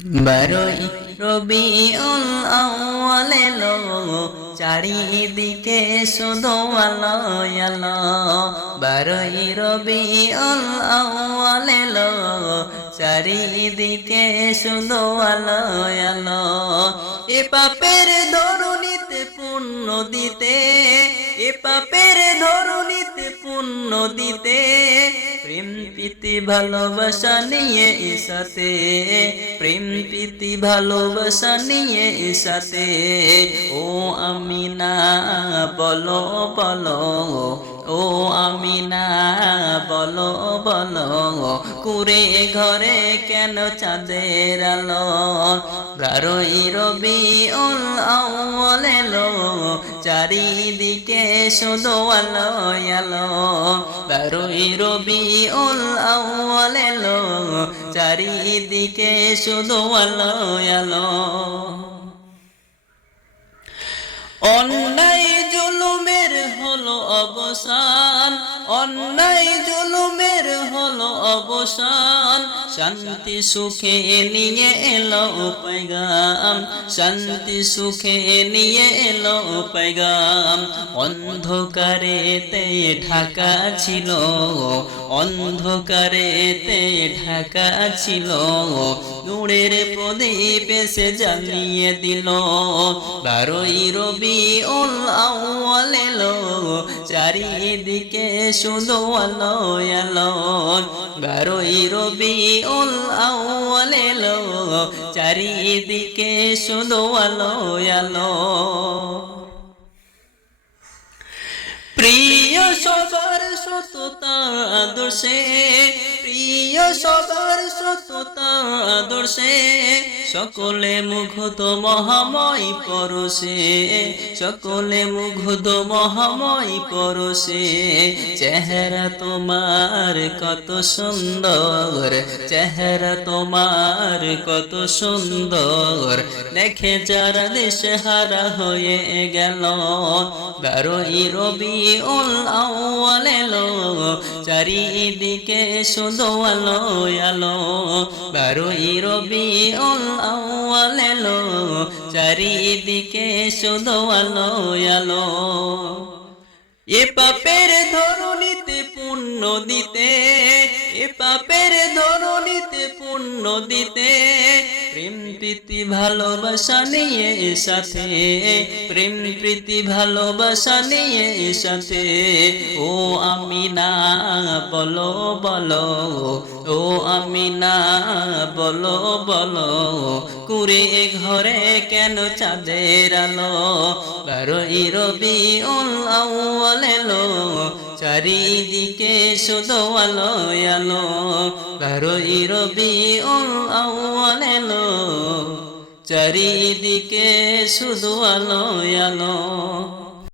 বারোই রবিউল আউয়াল এলো, চারিদিকে শুধু আলো আলো। বারোই রবিউল আউয়াল এলো, চারিদিকে শুধু আলো আলো। এ পাপের ধরণীতে পুণ্য দিতে, এ পাপের ধরণীতে পুণ্য দিতে, প্রেম প্রীতি ভালোবাসা নিয়ে সাথে, প্রেম প্রীতি ভালোবাসা নিয়ে সাথে। ও আমিনা বলো বলো, ও আমিনা বলো বলো, কুরে ঘরে কেন চাঁদের আলো? বারোই রবিউল আউয়াল এলো, চারিদিকে শুধু আলো আলো। বারোই রবিউল আউয়াল এলো, চারিদিকে শুধু আলো আলো। অন্যায় জুলুমের হলো অবসান, অন্যায় জুলুমের হলো অবসান। শান্তি সুখে নিয়ে এলো পয়গাম, শান্তি সুখে নিয়ে এলো পয়গাম। অন্ধকারেতে ঢাকা ছিল, অন্ধকারেতে ঢাকা ছিল, নূরের প্রদীপ এসে জ্বালিয়ে দিল। বারোই রবিউল আউয়াল এলো, চারিদিকে শুধু আলো আলো। বারোই রবিউল আউয়াল এলো, চারিদিকে শুধু আলো আলো। প্রিয় সবার সততা আদর্শে, প্রিয় সবার সততা আদর্শে, সকলে মুগ্ধ মহাময় পরশে, সকলে মুগ্ধ মহাময় পরশে। চেহারা তোমার কত সুন্দর, চেহারা তোমার কত সুন্দর, দেখে যারা দিশেহারা হয়ে গেল। বারোই রবিউল আউয়াল এলো, চারিদিকে শুধু আলো আলো। বারোই রবিউল আউয়াল এলো, চারিদিকে শুধু আলো আলো। এ পাপের ধরণীতে পুণ্য দিতে, এ পাপের ধরণীতে পুণ্য দিতে, প্রেম প্রীতি ভালোবাসা নিয়ে সাথে, প্রেম প্রীতি ভালোবাসা নিয়ে সাথে। ও আমিনা বলো বলো, ও আমিনা বলো বলো, কুরে ঘরে কেন চাঁদের আলো? বারোই রবিউল আউয়াল এলো, চারিদিকে শুধু আলো আলো। বারোই রবিউল আউয়াল এলো, চারিদিকে শুধু আলো আলো।